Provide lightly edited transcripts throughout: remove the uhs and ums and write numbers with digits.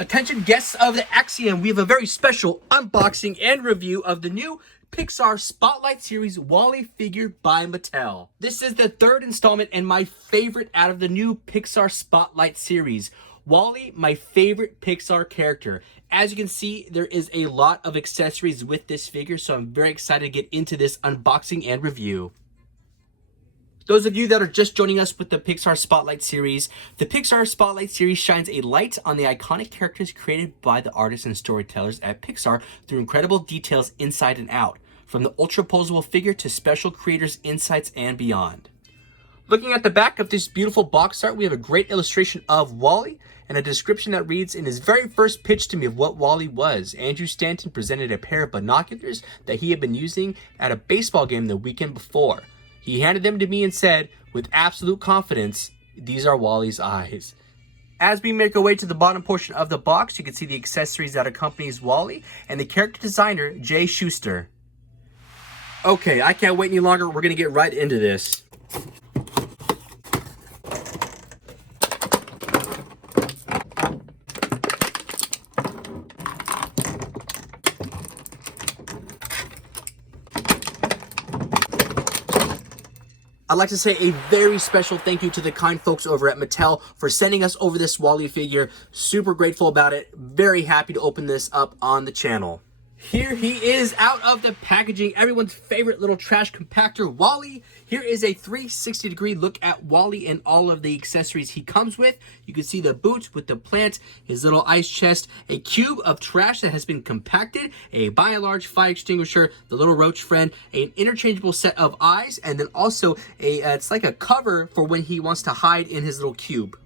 Attention guests of the Axiom, we have a very special unboxing and review of the new Pixar Spotlight Series WALL-E figure by Mattel. This is the third installment and my favorite out of the new Pixar Spotlight Series. WALL-E, my favorite Pixar character. As you can see, there is a lot of accessories with this figure, so I'm very excited to get into this unboxing and review. Those of you that are just joining us with the Pixar Spotlight Series, the Pixar Spotlight Series shines a light on the iconic characters created by the artists and storytellers at Pixar through incredible details inside and out, from the ultra-posable figure to special creators' insights and beyond. Looking at the back of this beautiful box art, we have a great illustration of WALL-E and a description that reads, "In his very first pitch to me of what WALL-E was, Andrew Stanton presented a pair of binoculars that he had been using at a baseball game the weekend before. He handed them to me and said, with absolute confidence, these are WALL-E's eyes." As we make our way to the bottom portion of the box, you can see the accessories that accompanies WALL-E and the character designer, Jay Schuster. Okay, I can't wait any longer. We're going to get right into this. I'd like to say a very special thank you to the kind folks over at Mattel for sending us over this WALL-E figure. Super grateful about it. Very happy to open this up on the channel. Here he is out of the packaging, everyone's favorite little trash compactor, WALL-E. Here is a 360-degree look at WALL-E and all of the accessories he comes with. You can see the boots with the plant, his little ice chest, a cube of trash that has been compacted, a by and large fire extinguisher, the little roach friend, an interchangeable set of eyes, and then also it's like a cover for when he wants to hide in his little cube.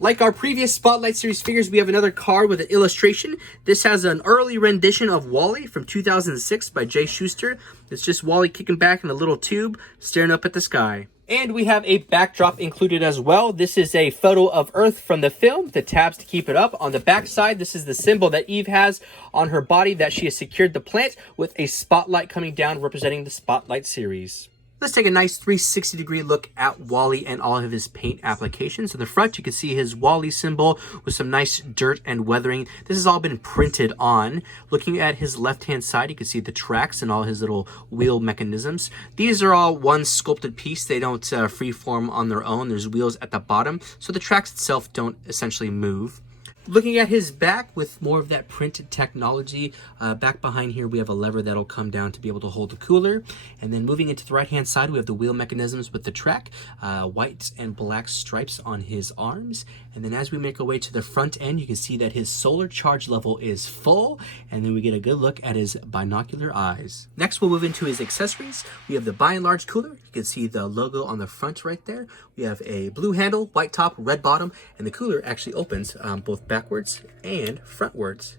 Like our previous Spotlight Series figures, we have another card with an illustration. This has an early rendition of WALL-E from 2006 by Jay Schuster. It's just WALL-E kicking back in a little tube, staring up at the sky. And we have a backdrop included as well. This is a photo of Earth from the film, the tabs to keep it up. On the back side, this is the symbol that Eve has on her body that she has secured the plant with a spotlight coming down representing the Spotlight Series. Let's take a nice 360-degree look at WALL-E and all of his paint applications. On the front, you can see his WALL-E symbol with some nice dirt and weathering. This has all been printed on. Looking at his left-hand side, you can see the tracks and all his little wheel mechanisms. These are all one sculpted piece. They don't freeform on their own. There's wheels at the bottom, so the tracks itself don't essentially move. Looking at his back with more of that printed technology, back behind here we have a lever that'll come down to be able to hold the cooler. And then moving into the right hand side we have the wheel mechanisms with the track, white and black stripes on his arms. And then as we make our way to the front end, you can see that his solar charge level is full, and then we get a good look at his binocular eyes. Next we'll move into his accessories. We have the by and large cooler. You can see the logo on the front right there. We have a blue handle, white top, red bottom, and the cooler actually opens both backwards and frontwards.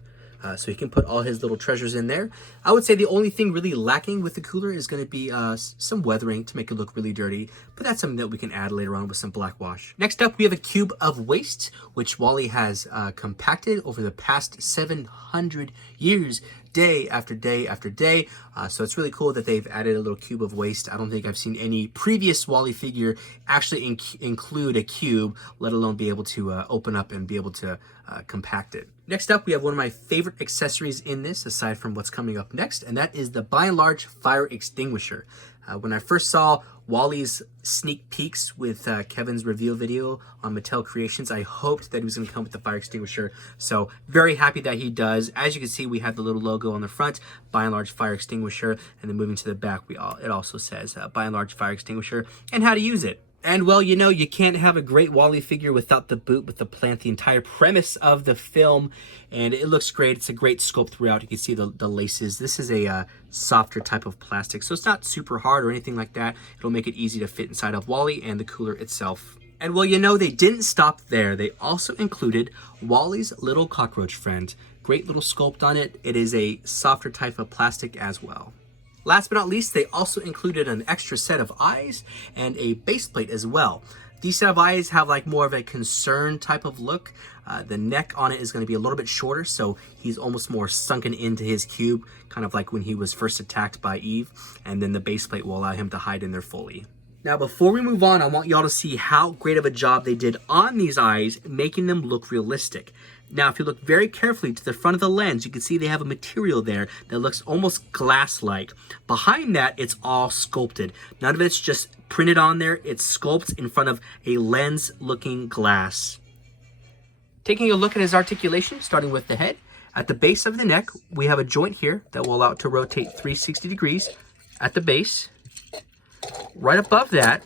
So he can put all his little treasures in there. I would say the only thing really lacking with the cooler is going to be some weathering to make it look really dirty, but that's something that we can add later on with some black wash. Next up, we have a cube of waste, which WALL-E has compacted over the past 700 years, day after day after day. So it's really cool that they've added a little cube of waste. I don't think I've seen any previous WALL-E figure actually include a cube, let alone be able to open up and be able to compact it. Next up, we have one of my favorite accessories in this, aside from what's coming up next, and that is the by and large fire extinguisher. When I first saw WALL-E's sneak peeks with Kevin's reveal video on Mattel Creations, I hoped that he was going to come with the fire extinguisher. So very happy that he does. As you can see, we have the little logo on the front, by and large fire extinguisher, and then moving to the back, it also says by and large fire extinguisher and how to use it. And well, you know, you can't have a great WALL-E figure without the boot with the plant, the entire premise of the film. And it looks great. It's a great sculpt throughout. You can see the laces. This is a softer type of plastic, so it's not super hard or anything like that. It'll make it easy to fit inside of WALL-E and the cooler itself. And well, you know, they didn't stop there. They also included WALL-E's little cockroach friend. Great little sculpt on it. It is a softer type of plastic as well. Last but not least, they also included an extra set of eyes and a base plate as well. These set of eyes have like more of a concerned type of look. The neck on it is going to be a little bit shorter, so he's almost more sunken into his cube, kind of like when he was first attacked by Eve, and then the base plate will allow him to hide in there fully. Now, before we move on, I want y'all to see how great of a job they did on these eyes, making them look realistic. Now, if you look very carefully to the front of the lens, you can see they have a material there that looks almost glass-like. Behind that, it's all sculpted. None of it's just printed on there. It sculpts in front of a lens-looking glass. Taking a look at his articulation, starting with the head. At the base of the neck, we have a joint here that will allow it to rotate 360 degrees at the base. Right above that,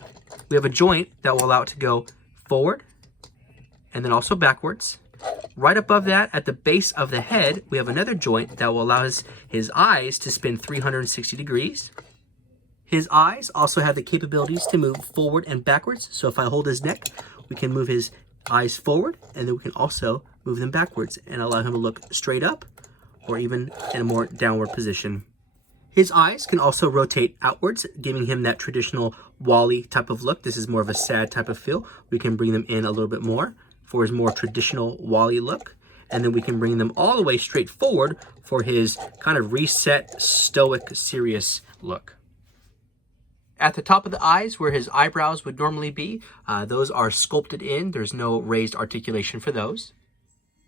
we have a joint that will allow it to go forward and then also backwards. Right above that, at the base of the head, we have another joint that will allow his eyes to spin 360 degrees. His eyes also have the capabilities to move forward and backwards. So if I hold his neck, we can move his eyes forward, and then we can also move them backwards and allow him to look straight up or even in a more downward position. His eyes can also rotate outwards, giving him that traditional WALL-E type of look. This is more of a sad type of feel. We can bring them in a little bit more for his more traditional WALL-E look. And then we can bring them all the way straight forward for his kind of reset, stoic, serious look. At the top of the eyes, where his eyebrows would normally be, those are sculpted in. There's no raised articulation for those.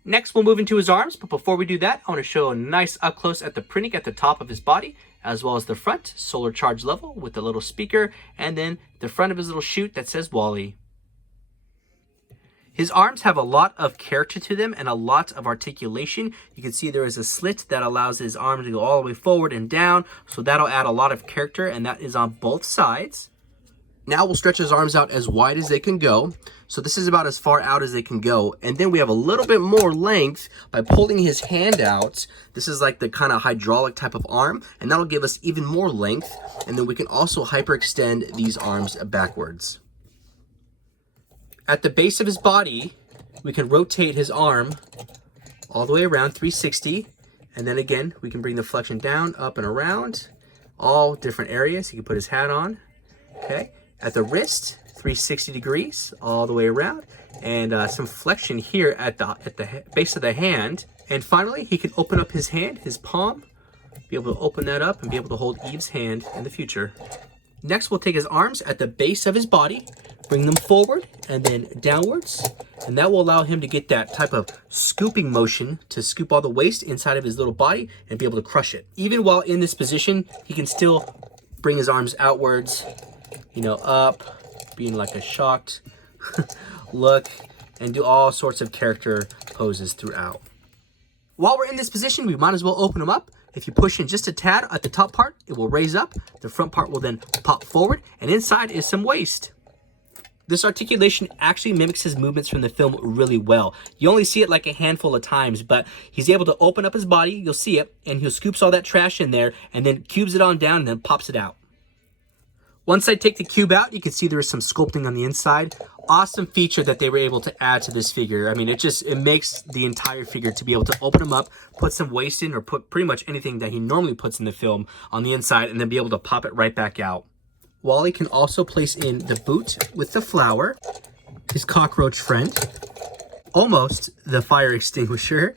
Next, we'll move into his arms, but before we do that, I want to show a nice up close at the printing at the top of his body, as well as the front, solar charge level with the little speaker, and then the front of his little chute that says WALL-E. His arms have a lot of character to them and a lot of articulation. You can see there is a slit that allows his arm to go all the way forward and down, so that'll add a lot of character, and that is on both sides. Now we'll stretch his arms out as wide as they can go. So this is about as far out as they can go. And then we have a little bit more length by pulling his hand out. This is like the kind of hydraulic type of arm, and that'll give us even more length. And then we can also hyperextend these arms backwards. At the base of his body, we can rotate his arm all the way around 360. And then again, we can bring the flexion down, up and around, all different areas. He can put his hat on, okay? At the wrist, 360 degrees all the way around, and some flexion here at the base of the hand. And finally, he can open up his hand, his palm, be able to open that up and be able to hold Eve's hand in the future. Next, we'll take his arms at the base of his body, bring them forward and then downwards, and that will allow him to get that type of scooping motion to scoop all the waste inside of his little body and be able to crush it. Even while in this position, he can still bring his arms outwards, you know, up, being like a shocked look, and do all sorts of character poses throughout. While we're in this position, we might as well open them up. If you push in just a tad at the top part, it will raise up. The front part will then pop forward, and inside is some waste. This articulation actually mimics his movements from the film really well. You only see it like a handful of times, but he's able to open up his body, you'll see it, and he'll scoops all that trash in there, and then cubes it on down, and then pops it out. Once I take the cube out, you can see there is some sculpting on the inside. Awesome feature that they were able to add to this figure. I mean, it makes the entire figure to be able to open him up, put some waste in, or put pretty much anything that he normally puts in the film on the inside, and then be able to pop it right back out. WALL-E can also place in the boot with the flower, his cockroach friend, almost the fire extinguisher,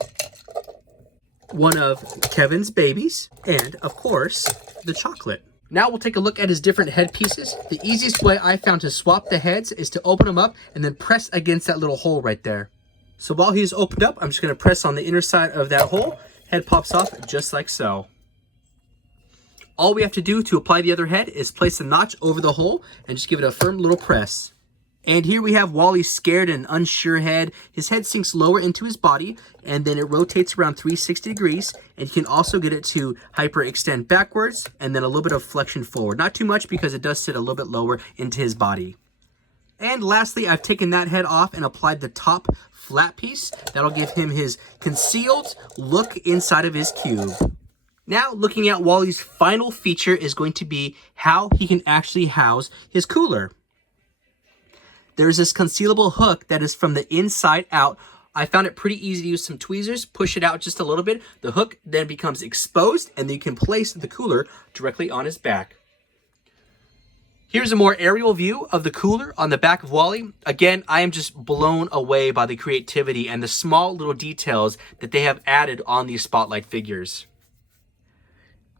one of Kevin's babies, and of course, the chocolate. Now we'll take a look at his different head pieces. The easiest way I found to swap the heads is to open them up and then press against that little hole right there. So while he's opened up, I'm just going to press on the inner side of that hole. Head pops off just like so. All we have to do to apply the other head is place the notch over the hole and just give it a firm little press. And here we have WALL-E's scared and unsure head. His head sinks lower into his body, and then it rotates around 360 degrees. And you can also get it to hyperextend backwards, and then a little bit of flexion forward. Not too much because it does sit a little bit lower into his body. And lastly, I've taken that head off and applied the top flat piece. That'll give him his concealed look inside of his cube. Now, looking at WALL-E's final feature is going to be how he can actually house his cooler. There's this concealable hook that is from the inside out. I found it pretty easy to use some tweezers, push it out just a little bit. The hook then becomes exposed, and then you can place the cooler directly on his back. Here's a more aerial view of the cooler on the back of WALL-E. Again, I am just blown away by the creativity and the small little details that they have added on these Spotlight figures.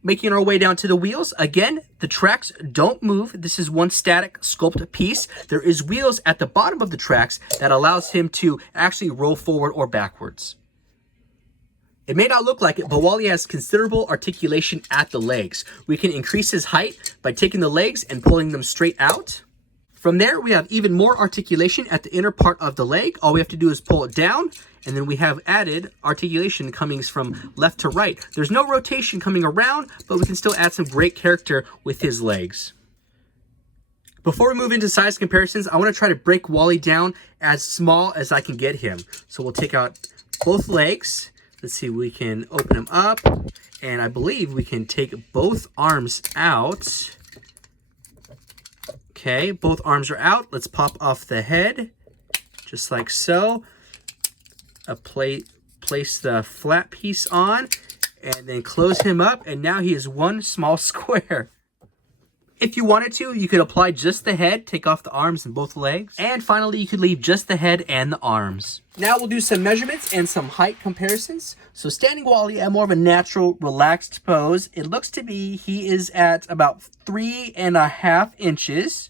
Making our way down to the wheels, again, the tracks don't move. This is one static sculpt piece. There is wheels at the bottom of the tracks that allows him to actually roll forward or backwards. It may not look like it, but Wally has considerable articulation at the legs. We can increase his height by taking the legs and pulling them straight out. From there, we have even more articulation at the inner part of the leg. All we have to do is pull it down, and then we have added articulation coming from left to right. There's no rotation coming around, but we can still add some great character with his legs. Before we move into size comparisons, I want to try to break Wally down as small as I can get him. So we'll take out both legs. Let's see, we can open him up, and I believe we can take both arms out. Okay, both arms are out. Let's pop off the head, just like so. Place the flat piece on, and then close him up, and now he is one small square. If you wanted to, you could apply just the head, take off the arms and both legs. And finally, you could leave just the head and the arms. Now we'll do some measurements and some height comparisons. So standing Wally at more of a natural, relaxed pose, it looks to be he is at about 3.5 inches.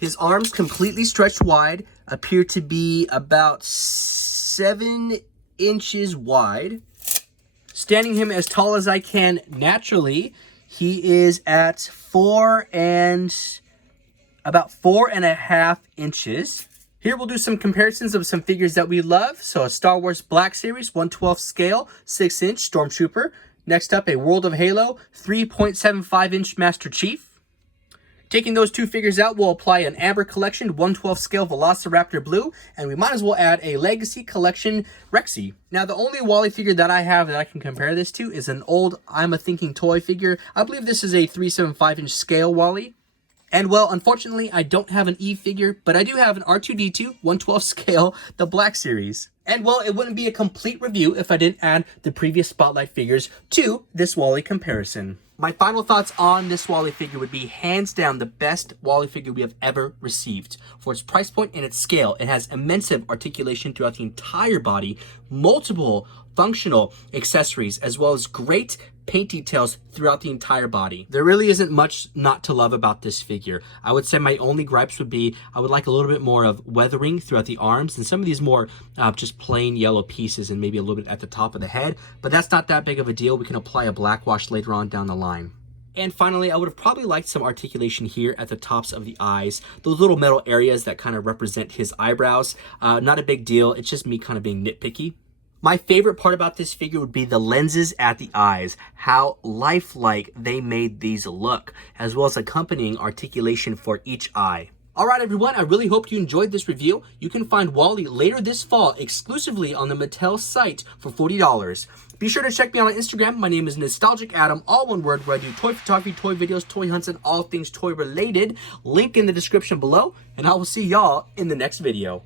His arms completely stretched wide appear to be about 7 inches wide. Standing him as tall as I can naturally, he is at about 4.5 inches. Here we'll do some comparisons of some figures that we love. So a Star Wars Black Series 1/12 scale 6-inch Stormtrooper. Next up, a World of Halo 3.75-inch Master Chief. Taking those two figures out, we'll apply an Amber Collection 1/12 scale Velociraptor Blue, and we might as well add a Legacy Collection Rexy. Now, the only Wally figure that I have that I can compare this to is an old I'm a Thinking Toy figure. I believe this is a 3.75-inch scale Wally. And well, unfortunately, I don't have an E figure, but I do have an R2-D2 1/12 scale, the Black Series. And well, it wouldn't be a complete review if I didn't add the previous Spotlight figures to this Wally comparison. My final thoughts on this Wally figure would be hands down the best Wally figure we have ever received. For its price point and its scale, it has immense articulation throughout the entire body, multiple functional accessories, as well as great paint details throughout the entire body. There really isn't much not to love about this figure. I would say my only gripes would be I would like a little bit more of weathering throughout the arms and some of these more just plain yellow pieces and maybe a little bit at the top of the head, but that's not that big of a deal. We can apply a black wash later on down the line. And finally, I would have probably liked some articulation here at the tops of the eyes. Those little metal areas that kind of represent his eyebrows. Not a big deal. It's just me kind of being nitpicky. My favorite part about this figure would be the lenses at the eyes, how lifelike they made these look, as well as accompanying articulation for each eye. All right, everyone, I really hope you enjoyed this review. You can find Wally later this fall exclusively on the Mattel site for $40. Be sure to check me out on Instagram. My name is Nostalgic Adam, all one word, where I do toy photography, toy videos, toy hunts, and all things toy related. Link in the description below, and I will see y'all in the next video.